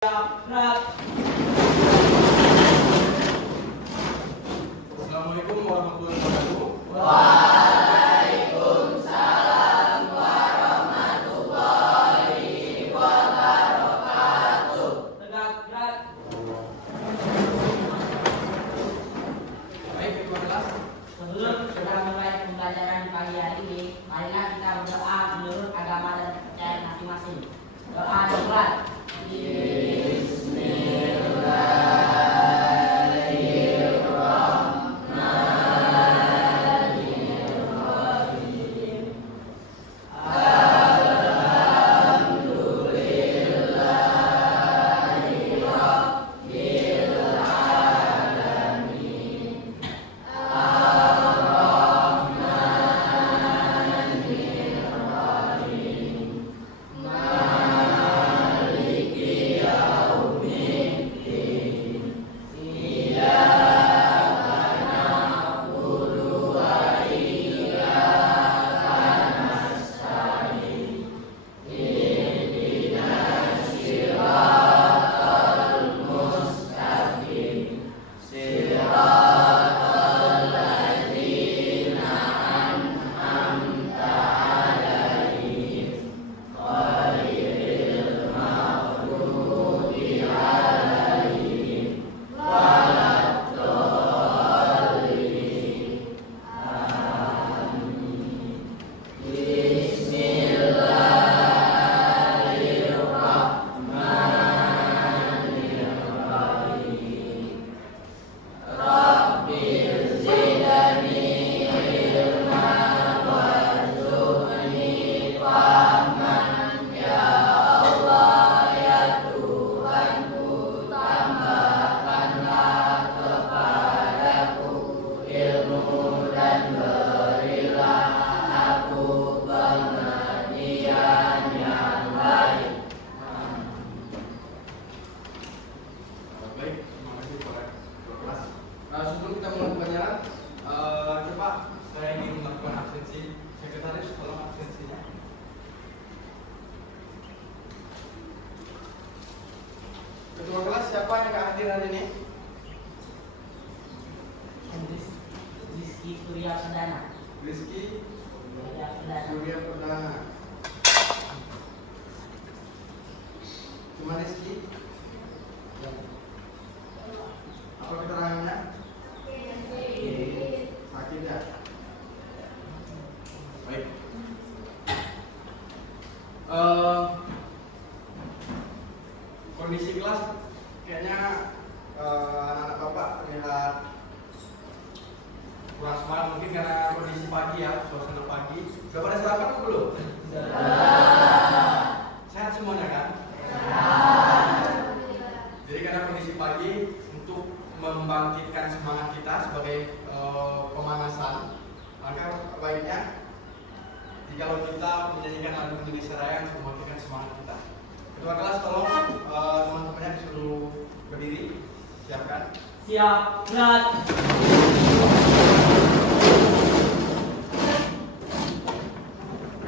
Assalamualaikum warahmatullahi wabarakatuh. Waalaikumsalam warahmatullahi wabarakatuh. Tegak gerak. Baik, ketua kelas. Sebelum kita mulai pembelajaran pagi hari ini, marilah kita berdoa menurut agama dan kepercayaan masing-masing. Doa dimulai. Sebelum kita mulai pembelajaran, coba saya ingin melakukan absensi. Sekretaris, tolong absensinya. Ketua kelas siapa yang nggak hadir hari ini? Rizky Surya Perdana. Rizky Surya Perdana. Surya Perdana. Cuma Rizky. Apa keterangannya? Sakit ya? Baik. Kondisi kelas kayaknya anak-anak bapak terlihat kurang semangat, mungkin karena kondisi pagi ya, suasana pagi. Sudah pada sarapan atau belum? Sehat semuanya kan? Jadi karena kondisi pagi, untuk membangkitkan semangat kita sebagai pemanasan, maka baiknya jika kita menyanyikan lagu Indonesia Raya untuk membangkitkan semangat kita. Ketua kelas tolong teman-temannya disuruh berdiri, siapkan. Siap, gerak.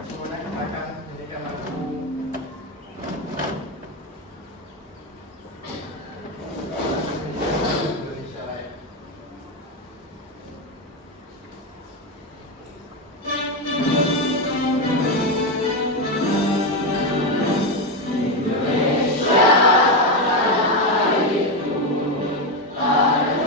Semuanya kita akan menyanyikan lagu Indonesia Raya. Indonesia, tanah airku, tanah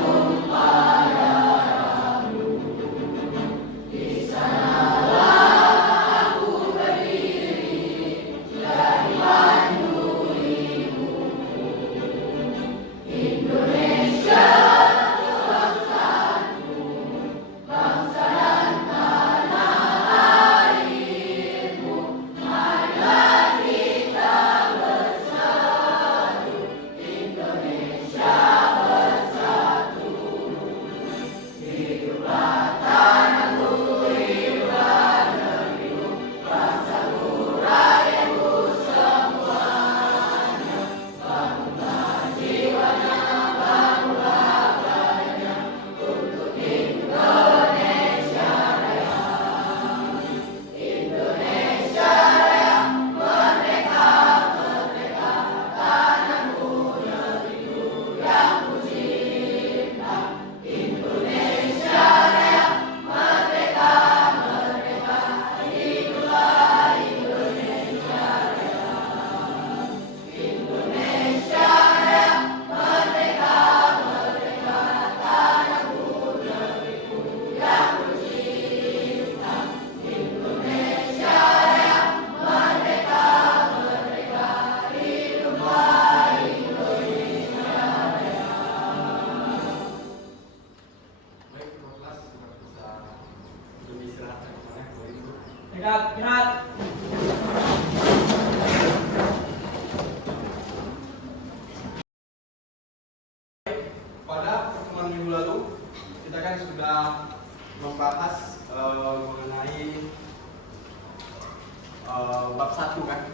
bab 1 kan.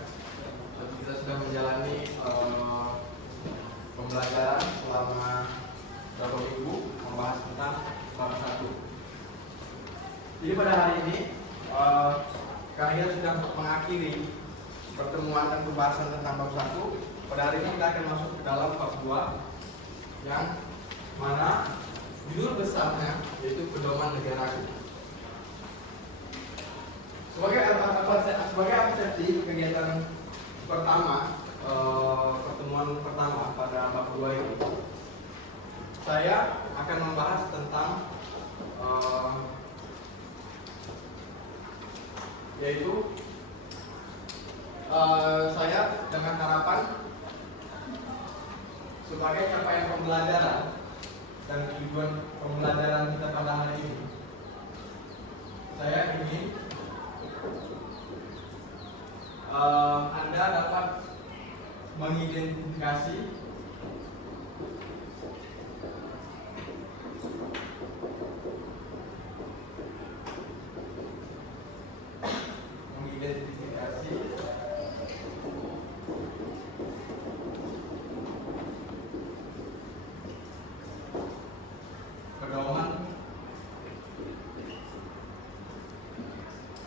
Kita sudah menjalani pembelajaran selama beberapa minggu membahas tentang bab 1. Jadi pada hari ini kalian sudah mengakhiri pertemuan dan pembahasan tentang bab 1. Pada hari ini kita akan masuk ke dalam bab 2 yang mana judul besarnya yaitu pedoman negaraku. Sebagai apresiasi kegiatan pertama, pertemuan pertama pada bab 2 ini, saya akan membahas tentang yaitu saya dengan harapan sebagai capaian pembelajaran dan tujuan pembelajaran kita pada hari ini, saya ingin Anda dapat mengidentifikasi pedoman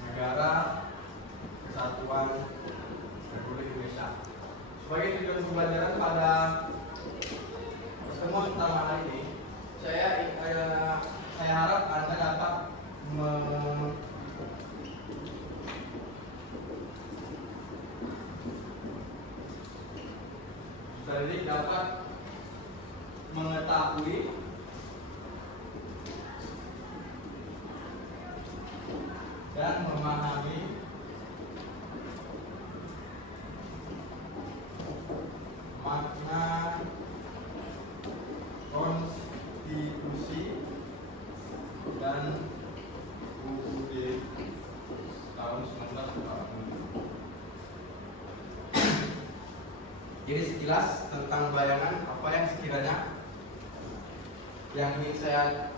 negara Kesatuan Republik Indonesia. Sebagai tujuan pembelajaran pada pertemuan pertama hari ini, saya harap Anda dapat mengetahui dan memahami makna konstitusi dan UUD tahun 1945. Jadi sekilas tentang bayangan apa yang sekiranya yang ingin saya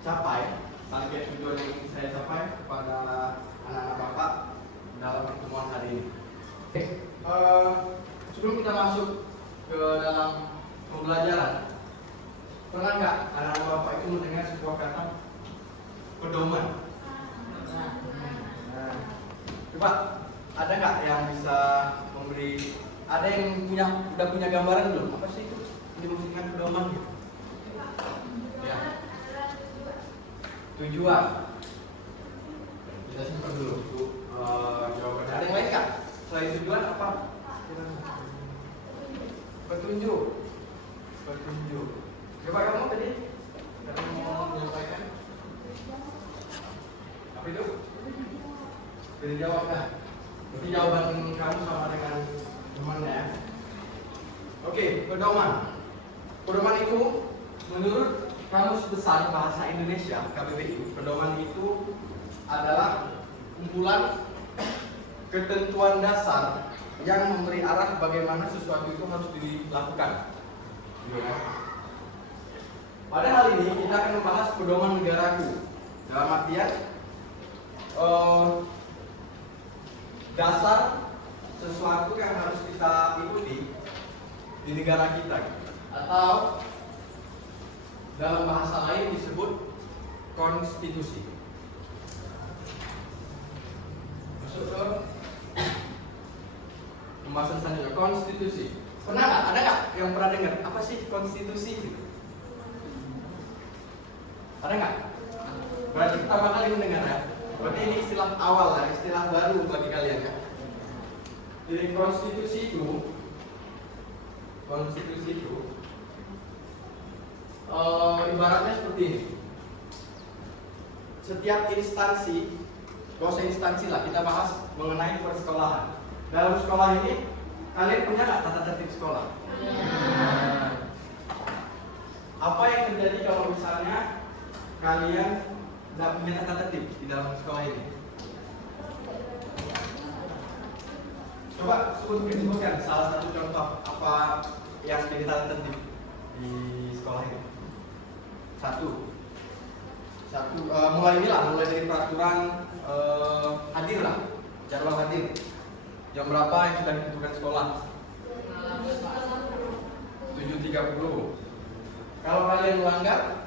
capai, target tujuan yang ingin saya capai kepada anak-anak Bapak dalam pertemuan hari ini. Oke, sebelum kita masuk ke dalam pembelajaran, pernah nggak anak-anak Bapak itu mendengar sebuah kata pedoman? Nah, coba ada nggak yang bisa memberi? Ada yang udah punya gambaran belum? Apa sih itu dimaksudkan pedoman? Ya. Tujuan. Kita simpan dulu jawabannya. Ada yang lain nggak? Selain tujuan apa? Petunjuk. Coba kamu tadi mau menyampaikan apa itu? Beri jawabnya. Berarti jawaban kamu sama dengan temannya ya. Oke, pedoman. Pedoman itu menurut Kamus Besar Bahasa Indonesia KBBI, pedoman itu adalah kumpulan ketentuan dasar yang memberi arah bagaimana sesuatu itu harus dilakukan. Pada hal ini kita akan membahas pedoman negaraku. Dalam artian dasar sesuatu yang harus kita ikuti di negara kita, atau dalam bahasa lain disebut konstitusi. Masuk ke pembahasan selanjutnya, konstitusi. Pernah nggak? Ada nggak yang pernah dengar apa sih konstitusi? Ada nggak? Berarti pertama kali mendengar ya. Berarti ini istilah awal lah, istilah baru bagi kalian ya. Jadi konstitusi itu ibaratnya seperti ini. Setiap instansi, gak usah instansi lah, kita bahas mengenai persekolahan. Dalam sekolah ini, kalian punya nggak tata tertib sekolah? Apa yang terjadi kalau misalnya kalian nggak punya tata tertib di dalam sekolah ini? Coba sebutkan salah satu contoh apa yang menjadi tata tertib di sekolah ini. Mulai dari peraturan hadir lah, jadwal hadir. Jam berapa yang sudah ditentukan sekolah? 7.30. Kalau kalian melanggar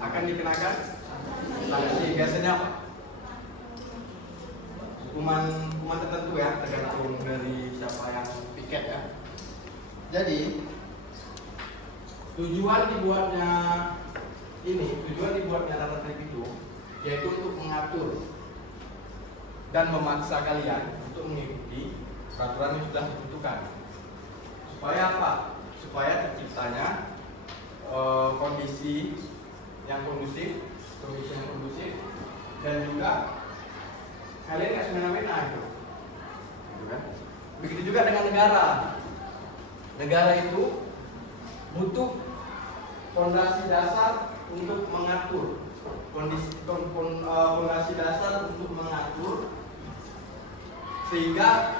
akan dikenakan sanksi. Biasanya apa? Hukuman tertentu ya, tergantung dari siapa yang piket ya. Jadi tujuan dibuatnya tata tertib itu yaitu untuk mengatur dan memaksa kalian untuk mengikuti peraturan yang sudah ditentukan. Supaya apa? Supaya terciptanya kondisi yang kondusif, dan juga kalian nggak semena-mena itu. Begitu juga dengan negara. Negara itu butuh fondasi dasar untuk mengatur, fondasi dasar untuk mengatur sehingga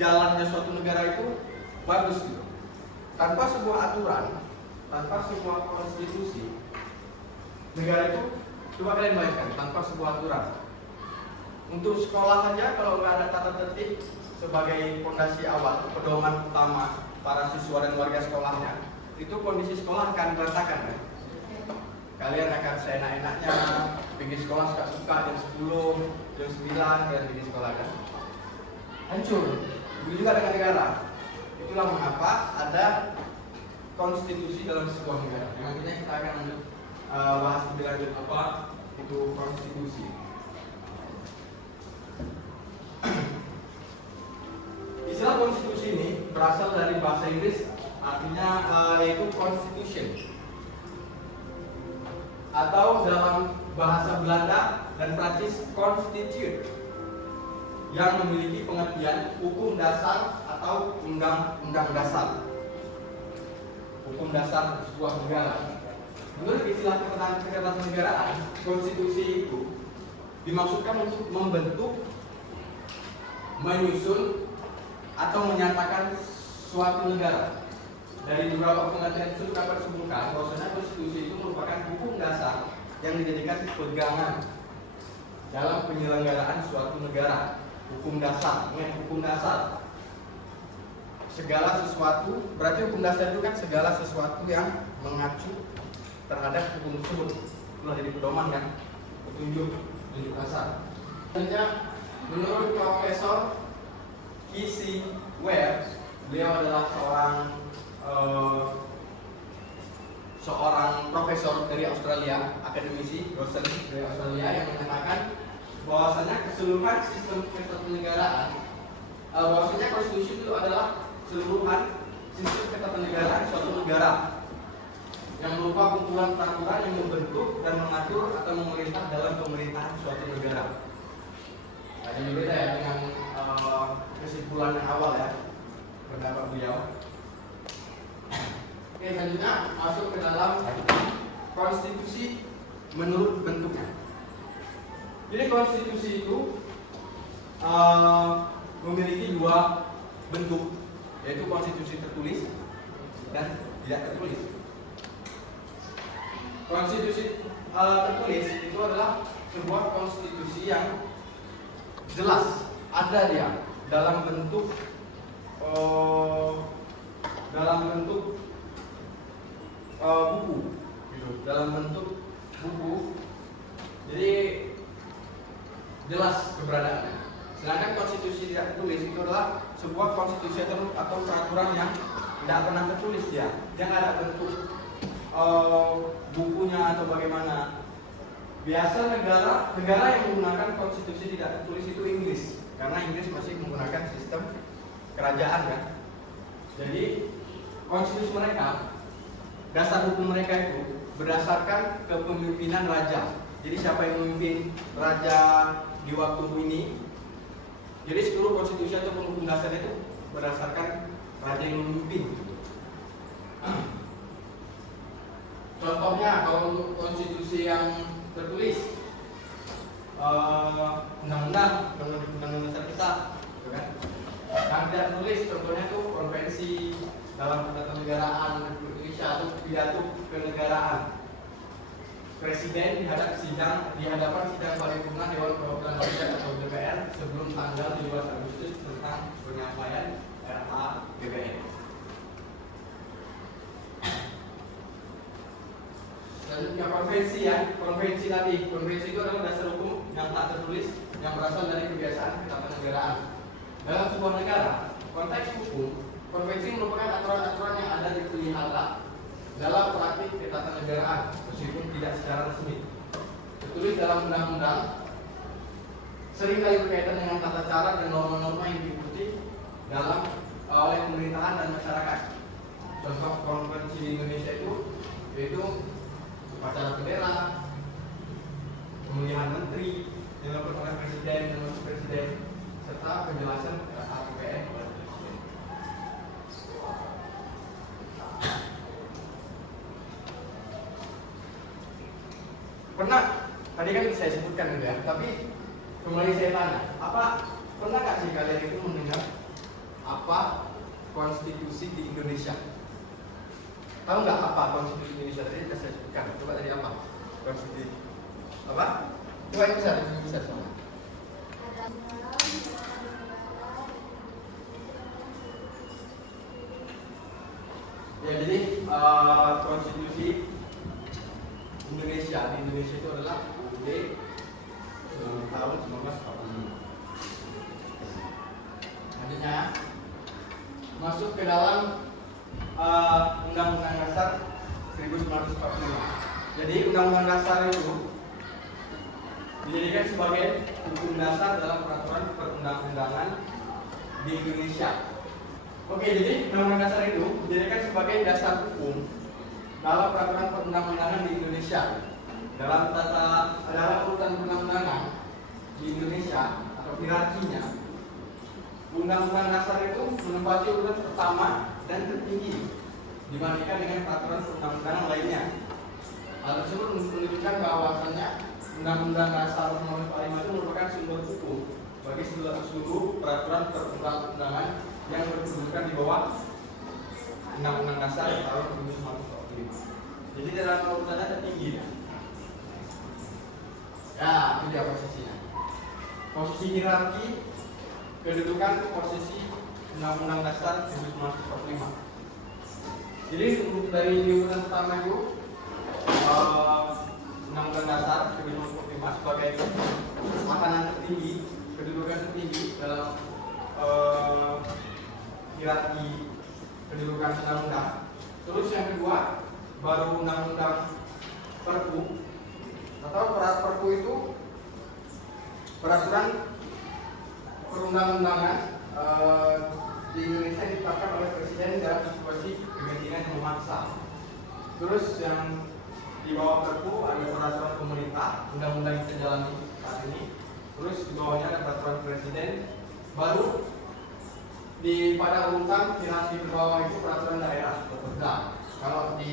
jalannya suatu negara itu bagus gitu. Tanpa sebuah aturan, tanpa sebuah konstitusi, negara itu, coba kalian bayangkan, tanpa sebuah aturan. Untuk sekolah saja kalau nggak ada tata tertib sebagai fondasi awal, pedoman utama para siswa dan warga sekolahnya, itu kondisi sekolah akan berantakan kan? Kalian akan seenak-enaknya pergi sekolah suka-suka jam 10, jam 9 dan pergi sekolah kan? Hancur. Begitu juga dengan negara. Itulah mengapa ada konstitusi dalam sebuah negara. Nantinya kita akan bahas lebih lanjut apa itu konstitusi. Istilah konstitusi ini berasal dari bahasa Inggris, artinya yaitu constitution, atau dalam bahasa Belanda dan Prancis constitute, yang memiliki pengertian hukum dasar atau undang-undang dasar, hukum dasar sebuah negara. Menurut istilah ketatanegaraan, konstitusi itu dimaksudkan untuk membentuk, menyusun, atau menyatakan suatu negara. Dari beberapa pengertian tersebut dapat disebutkan bahwasanya konstitusi itu merupakan hukum dasar yang dijadikan pegangan dalam penyelenggaraan suatu negara. Hukum dasar, hukum dasar segala sesuatu, berarti hukum dasar itu kan segala sesuatu yang mengacu terhadap hukum tersebut. Itulah jadi pedoman kan, petunjuk dasar. Selanjutnya, menurut Profesor K.C. Ware, beliau adalah seorang profesor dari Australia, akademisi, dosen dari Australia, yang menyatakan bahwasanya keseluruhan sistem ketatanegaraan, bahwasanya konstitusi itu adalah keseluruhan sistem ketatanegaraan suatu negara yang berupa kumpulan peraturan yang membentuk dan mengatur atau memerintah dalam pemerintahan suatu negara. Nah, ini berbeda ya dengan kesimpulan yang awal ya, pendapat beliau. Oke, selanjutnya masuk ke dalam konstitusi menurut bentuknya. Jadi konstitusi itu memiliki dua bentuk, yaitu konstitusi tertulis dan tidak tertulis. Konstitusi tertulis itu adalah sebuah konstitusi yang jelas, ada dia dalam bentuk buku, gitu, dalam bentuk buku. Jadi jelas keberadaannya. Sedangkan konstitusi tidak tertulis itu adalah sebuah konstitusi atau peraturan yang tidak pernah tertulis dia nggak ada bentuk bukunya atau bagaimana. Biasa negara yang menggunakan konstitusi tidak tertulis itu Inggris, karena Inggris masih menggunakan sistem kerajaan kan. Jadi konstitusi mereka, dasar hukum mereka itu berdasarkan kepemimpinan raja. Jadi siapa yang memimpin raja di waktu ini, jadi seluruh konstitusi atau hukum dasar itu berdasarkan raja yang memimpin. Contohnya kalau untuk konstitusi yang tertulis, undang-undang dasar kita, gitu kan? Yang tidak tertulis contohnya itu konvensi dalam ketatanegaraan Indonesia atau pidato kenegaraan. Presiden di hadapan sidang paripurna Dewan Perwakilan Rakyat atau DPR sebelum tanggal 17 Agustus tentang selanjutnya konvensi ya. Konvensi tadi, konvensi itu adalah dasar hukum yang tak tertulis yang berasal dari kebiasaan ketatanegaraan. Dalam sebuah negara, konteks hukum, konvensi merupakan aturan-aturan yang ada dipelihara dalam praktik ketatanegaraan meskipun tidak secara resmi. Tertulis dalam undang-undang, seringkali berkaitan dengan tata cara dan norma-norma yang diikuti dalam oleh pemerintahan dan masyarakat. Contoh konvensi di Indonesia itu yaitu upacara bendera, pemilihan menteri, yang dilakukan presiden dan wakil presiden, serta penjelasan APBN oleh presiden. Pernah tadi kan saya sebutkan gitu ya, tapi kembali saya tanya, pernah nggak sih kalian itu mendengar apa konstitusi di Indonesia? Tahu nggak apa konstitusi Indonesia? Tadi sudah saya sebutkan. Coba tadi apa konstitusi? Apa? Coba yang bisa semua. Ya, jadi konstitusi Indonesia di Indonesia itu adalah UUD tahun 1945. Selanjutnya masuk ke dalam Undang-Undang Dasar 1945. Jadi Undang-Undang Dasar itu dijadikan sebagai hukum dasar dalam peraturan perundang-undangan di Indonesia. Oke, jadi Undang-Undang Dasar itu dijadikan sebagai dasar hukum dalam peraturan perundang-undangan di Indonesia. Dalam urutan perundang-undangan di Indonesia atau hierarkinya, Undang-Undang Dasar itu menempati urutan pertama dan tertinggi dibandingkan dengan peraturan perundang-undangan lainnya. Hal tersebut menunjukkan bahwasannya Undang-Undang Dasar 1945 itu merupakan sumber hukum bagi seluruh peraturan perundang-undangan yang berkedudukan di bawah Undang-Undang Dasar tahun 1945. Jadi dalam urutannya tertinggi. Ya, itu dia posisinya. Posisi hierarki kedudukan posisi Undang-Undang Dasar 1945. Jadi dari urutan pertama itu Undang-Undang Dasar 1945 sebagai makanan tertinggi, kedudukan tertinggi dalam hierarki kedudukan undang-undang. Terus yang kedua baru Undang-Undang Perpu atau Perpu itu peraturan perundang-undangan di Indonesia ditetapkan oleh presiden dalam situasi kegentingan yang memaksa. Terus yang di bawah Perpu ada peraturan pemerintah, undang-undang yang kita jalani saat ini. Terus di bawahnya ada peraturan presiden. Baru pada urutan hierarki ke bawah itu peraturan daerah atau perda. Kalau di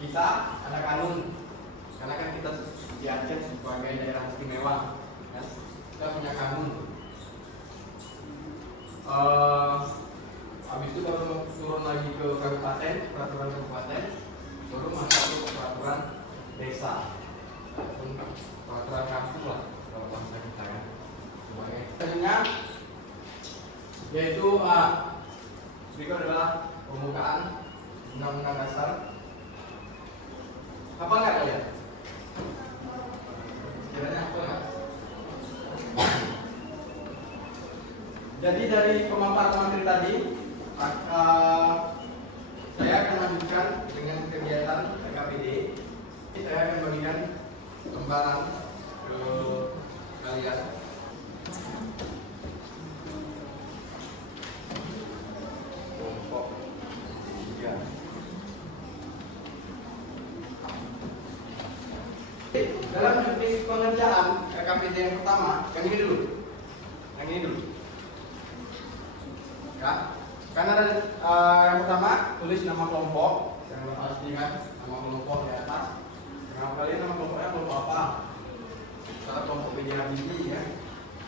kita ada kanun, karena kan kita di Aceh sebagai daerah istimewa, ya. Kita punya kanun. Habis itu baru turun lagi ke kabupaten, peraturan kabupaten, baru masuk ke peraturan desa, ataupun peraturan kampung lah kalau bahasa kita ya. Selanjutnya yaitu berikut adalah pembukaan Undang-Undang Dasar. Apa enggak kalian? Kiranya apa enggak? Jadi dari pemaparan materi tadi, saya akan lanjutkan dengan kegiatan PKPD. Saya akan bagikan lembaran ke kalian. Kelompok 3. Dalam jenis pengerjaan PKPD yang pertama, yang ini dulu. Ya, karena ada yang pertama tulis nama kelompok, yang pasti kan nama kelompok di atas. Nama kalian nama kelompoknya kelompok apa? Misalnya kelompok BJHBI ya.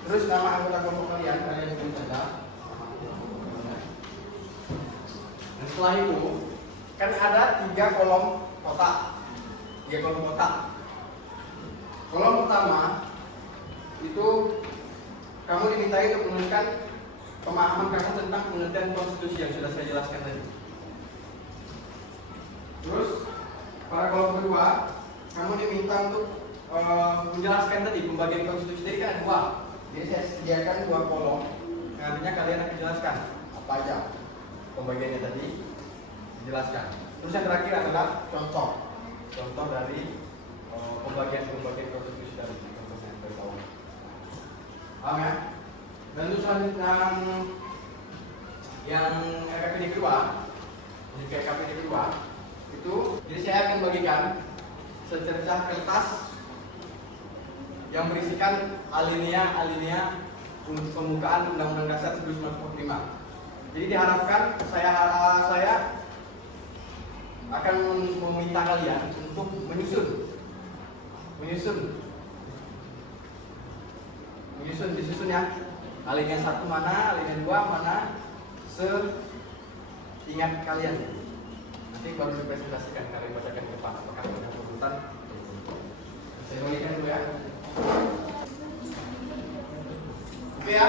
Terus nama anggota kelompok kalian tulis saja. Dan setelah itu kan ada 3 kolom kotak. Kolom pertama itu kamu dimintai untuk menuliskan pemahaman kamu tentang pengertian konstitusi yang sudah saya jelaskan tadi. Terus pada kolom kedua kamu diminta untuk menjelaskan tadi pembagian konstitusi tadi kan ada dua. Jadi saya sediakan dua kolom. Nantinya kalian akan jelaskan apa aja pembagiannya tadi, dijelaskan. Terus yang terakhir adalah contoh dari pembagian konstitusi dari contohnya dari bawah. Paham ya? Dan untuk selanjutnya yang RKPD kedua, itu jadi saya akan bagikan secercah kertas yang berisikan alinea untuk pembukaan Undang-Undang Dasar 1945. Jadi diharapkan saya akan meminta kalian untuk disusun ya. Alinea 1 mana, alinea 2 mana, seingat kalian. Nanti baru dipresentasikan, kalian bacakan ke depan apakah ada urutan. Saya bagikan dulu ya. Oke ya,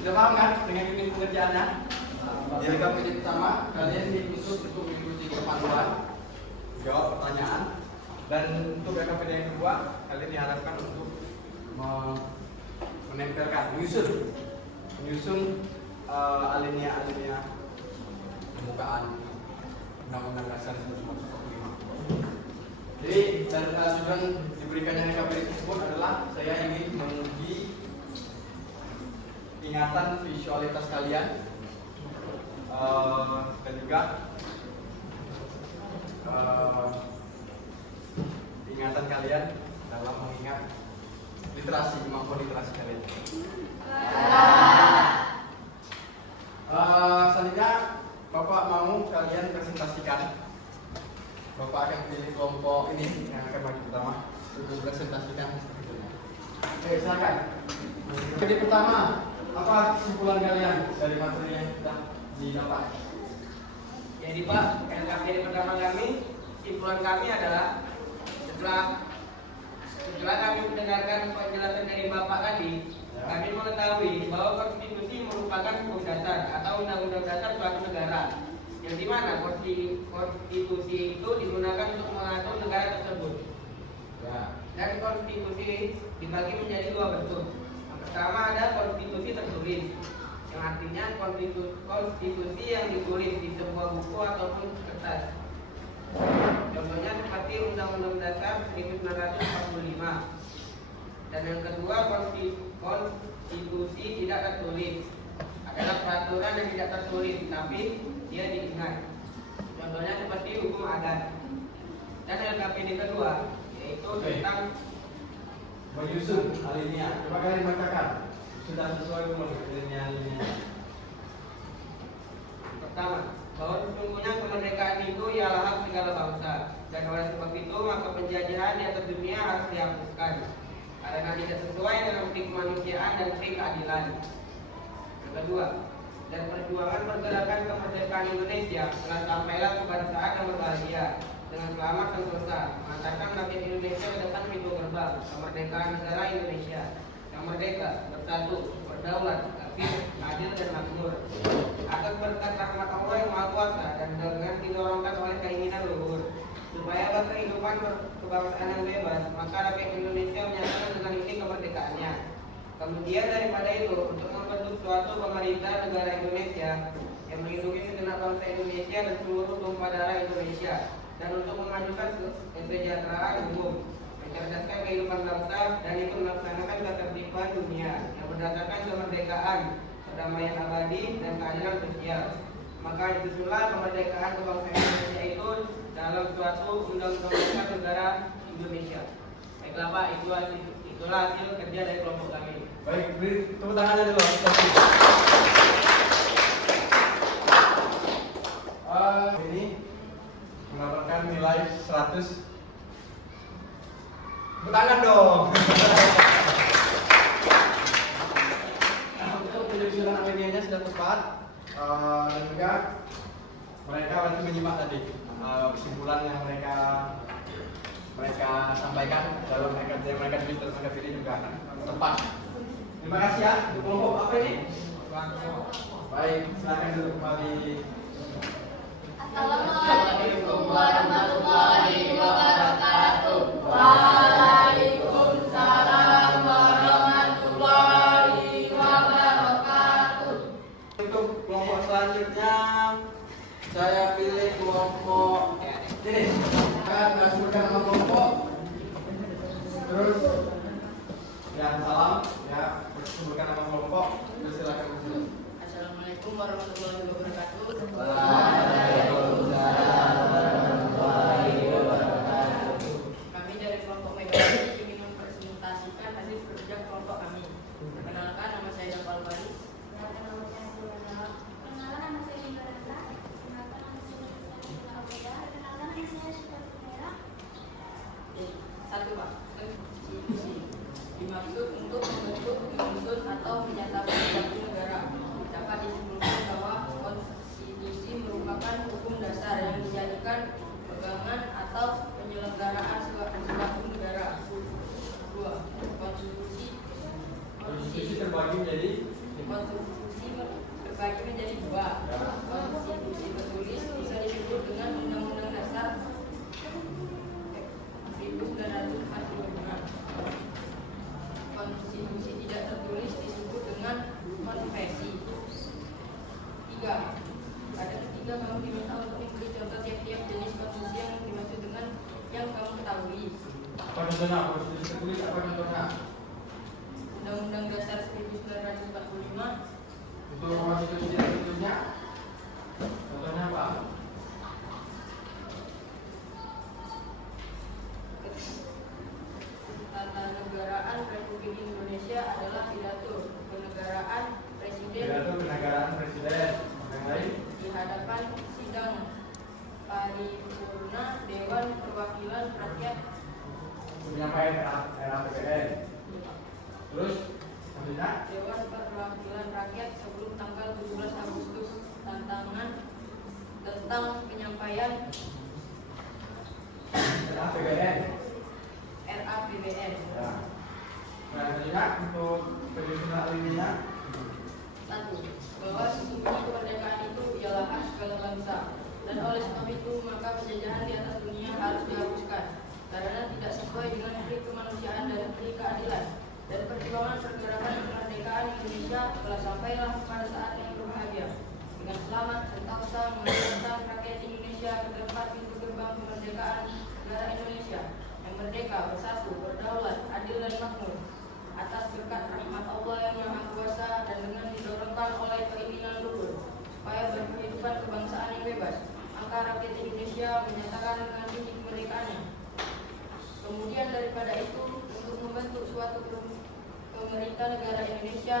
sudah paham kan dengan unit pengerjaannya? Di RKPD pertama, kalian dituntut untuk mengikuti panduan, jawab pertanyaan, dan untuk RKPD yang kedua, kalian diharapkan untuk menempelkan, menyusun alinea pembukaan Undang-Undang Dasar 1945. Jadi tujuan diberikannya RKPD tersebut adalah saya ingin menguji ingatan visualitas kalian dan juga ingatan kalian dalam mengingat kemampuan literasi kalian. Selanjutnya Bapak mau kalian presentasikan. Bapak akan pilih kelompok ini yang akan maju pertama untuk presentasikan. Oke, silakan. Jadi pertama, apa kesimpulan kalian dari materi yang sudah didapat? Jadi Pak, RKPD pertama kami, kesimpulan kami adalah setelah kami mendengarkan penjelasan dari Bapak tadi, kami mengetahui bahwa konstitusi merupakan hukum dasar atau undang-undang dasar suatu negara, yang dimana konstitusi itu digunakan untuk mengatur negara tersebut. Dan konstitusi dibagi menjadi dua bentuk. Yang pertama ada konstitusi tertulis, yang artinya konstitusi yang ditulis di sebuah buku ataupun kertas. Contohnya seperti Undang-Undang Dasar 1945. Dan yang kedua konstitusi tidak tertulis, adalah peraturan yang tidak tertulis tapi dia diingat. Contohnya seperti hukum adat. Dan RKPD kedua yaitu tentang menyusun alinea. Coba kalian bacakan. Sudah sesuai belum alinea? Pertama, bahwa sesungguhnya kemerdekaan itu ialah hak segala bangsa, dan oleh sebab itu maka penjajahan di atas dunia harus dihapuskan karena tidak sesuai dengan prinsip kemanusiaan dan prinsip keadilan. Yang kedua, dan perjuangan pergerakan kemerdekaan Indonesia telah sampailah kepada saat yang berbahagia dengan selamat sentosa, mengantarkan rakyat Indonesia ke depan pintu gerbang kemerdekaan negara Indonesia yang merdeka, bersatu, berdaulat, adil dan makmur, akan berkat rahmat Allah yang Maha Kuasa dan dengan didorongkan oleh keinginan luhur supaya berkehidupan kebangsaan yang bebas, maka rakyat Indonesia menyatakan dengan ini kemerdekaannya. Kemudian daripada itu, untuk membentuk suatu pemerintah negara Indonesia yang melindungi segenap bangsa Indonesia dan seluruh tumpah darah Indonesia, dan untuk memajukan kesejahteraan umum, mencerdaskan kehidupan bangsa, dan itu melaksanakan ketertiban dunia yang berdasarkan kemerdekaan, perdamaian abadi, dan keadilan sosial. Maka disusunlah kemerdekaan kebangsaan Indonesia itu dalam suatu undang-undang negara Indonesia. Baiklah Pak, itulah hasil kerja dari kelompok kami. Baik, beri tepuk tangannya dulu. Ini mendapatkan nilai 100. Tepuk tangan dong. Untuk penyusunan alinianya sudah tepat, dan juga mereka wajib menyimak tadi kesimpulan yang mereka sampaikan dalam mereka tulis dalam mereka pilih juga tepat. Terima kasih ya. Untuk kelompok apa ini? Baik, silakan dulu kembali. Assalamualaikum warahmatullahi wabarakatuh. selanjutnya saya pilih kelompok ini. Saya sebutkan nama kelompok. Terus ya salam ya, sebutkan nama kelompok. Terus silakan bersilakan. Assalamualaikum warahmatullahi wabarakatuh. Waalaikumsalam warahmatullahi wabarakatuh. Kami dari kelompok Megawati ingin mempresentasikan hasil kerja kelompok kami. Perkenalkan, nama saya Dapal Baris. Satu Pak, dimaksud untuk membentuk, menyusun atau menyatakan suatu negara. Dapat disimpulkan bahwa konstitusi merupakan hukum dasar yang dijadikan pegangan atau penyelenggaraan suatu negara. Dua, konstitusi terbagi menjadi dua. Konstitusi tertulis bisa disebut dengan Undang-Undang Dasar 1945. Konstitusi tidak tertulis disebut dengan konvensi. Tiga, pada ketiga kamu diminta untuk memberi contoh tiap-tiap jenis konstitusi yang dimaksud dengan yang kamu ketahui. apa contohnya? Konstitusi tertulis apa contohnya? Undang-Undang Dasar 1945. Untuk konstitusi tertulisnya contohnya apa? Ketatanegaraan Republik Indonesia adalah pidato kenegaraan presiden Pidato kenegaraan presiden. Yang lain? di hadapan sidang paripurna Dewan Perwakilan Rakyat. Penyampaian RAPBN. Terus selanjutnya Dewan Perwakilan Rakyat sebelum tanggal 17 Agustus tantangan tentang penyampaian RAPBN. RAPBN. Ya. Nah, selanjutnya untuk penyusunan alineanya. Satu, bahwa sesungguhnya kemerdekaan itu ialah hak segala bangsa, dan oleh sebab itu maka penjajahan di atas dunia harus dihapuskan karena tidak sesuai dengan prinsip kemanusiaan dan prinsip keadilan. Dan perjuangan pergerakan kemerdekaan Indonesia telah sampailah pada saat yang berbahagia dengan selamat sentosa mengantarkan rakyat Indonesia ke tempat pintu gerbang kemerdekaan negara Indonesia yang merdeka, bersatu, berdaulat, adil dan makmur atas berkat rahmat Allah yang Maha Kuasa dan dengan didorongkan oleh keinginan luhur supaya berkehidupan kebangsaan yang bebas, maka rakyat Indonesia menyatakan dengan tinggi kemerdekaannya. Kemudian daripada itu, untuk membentuk suatu pemerintah negara Indonesia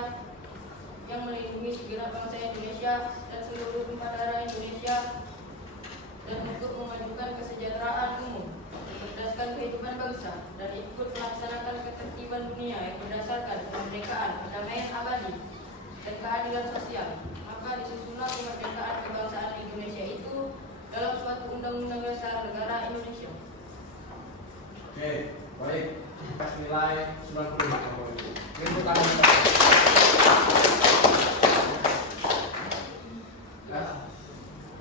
yang melindungi segenap bangsa Indonesia dan seluruh tumpah darah Indonesia, dan untuk memajukan kesejahteraan umum, mencerdaskan kehidupan bangsa, dan ikut melaksanakan ketertiban dunia yang berdasarkan kemerdekaan, kedamaian abadi, dan keadilan sosial, maka disusunlah kemerdekaan kebangsaan Indonesia itu dalam suatu undang-undang dasar negara Indonesia. Oke, baik. Kasih nilai 90. Ini bukan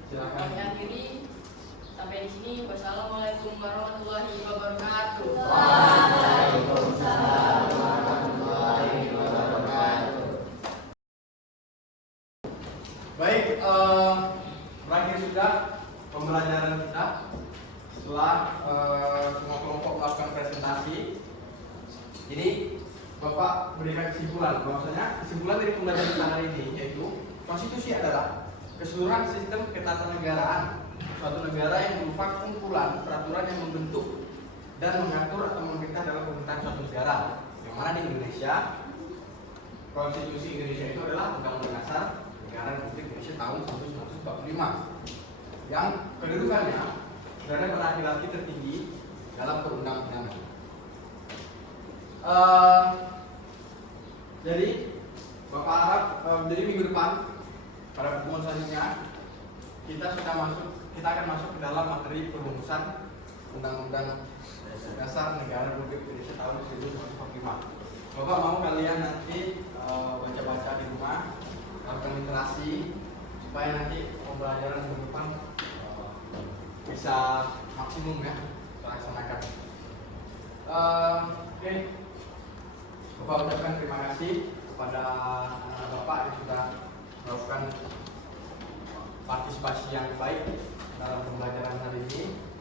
silakan. Kami akhiri sampai di sini. Wassalamualaikum warahmatullahi wabarakatuh. Waalaikumsalam warahmatullahi wabarakatuh. Baik, berakhir sudah pembelajaran kita. Setelah semua kelompok melakukan presentasi, ini Bapak berikan kesimpulan. Bahwasanya kesimpulan dari pembelajaran kita hari ini yaitu konstitusi adalah keseluruhan sistem ketatanegaraan suatu negara yang berupa kumpulan peraturan yang membentuk dan mengatur atau memerintah dalam pemerintahan suatu negara. Yang mana di Indonesia, konstitusi Indonesia itu adalah Undang-Undang Dasar Negara Republik Indonesia tahun 1945 yang kedudukannya berada pada hierarki tertinggi dalam perundang-undangan. Jadi Bapak harap jadi minggu depan pada pertemuan selanjutnya kita akan masuk ke dalam materi perumusan Undang-Undang Dasar Negara Republik Indonesia tahun 1945. Bapak mau kalian nanti baca-baca di rumah, lakukan literasi supaya nanti pembelajaran minggu depan bisa maksimum ya terlaksanakan. Oke. Bapak ucapkan terima kasih kepada anak-anak Bapak yang sudah melakukan partisipasi yang baik dalam pembelajaran hari ini.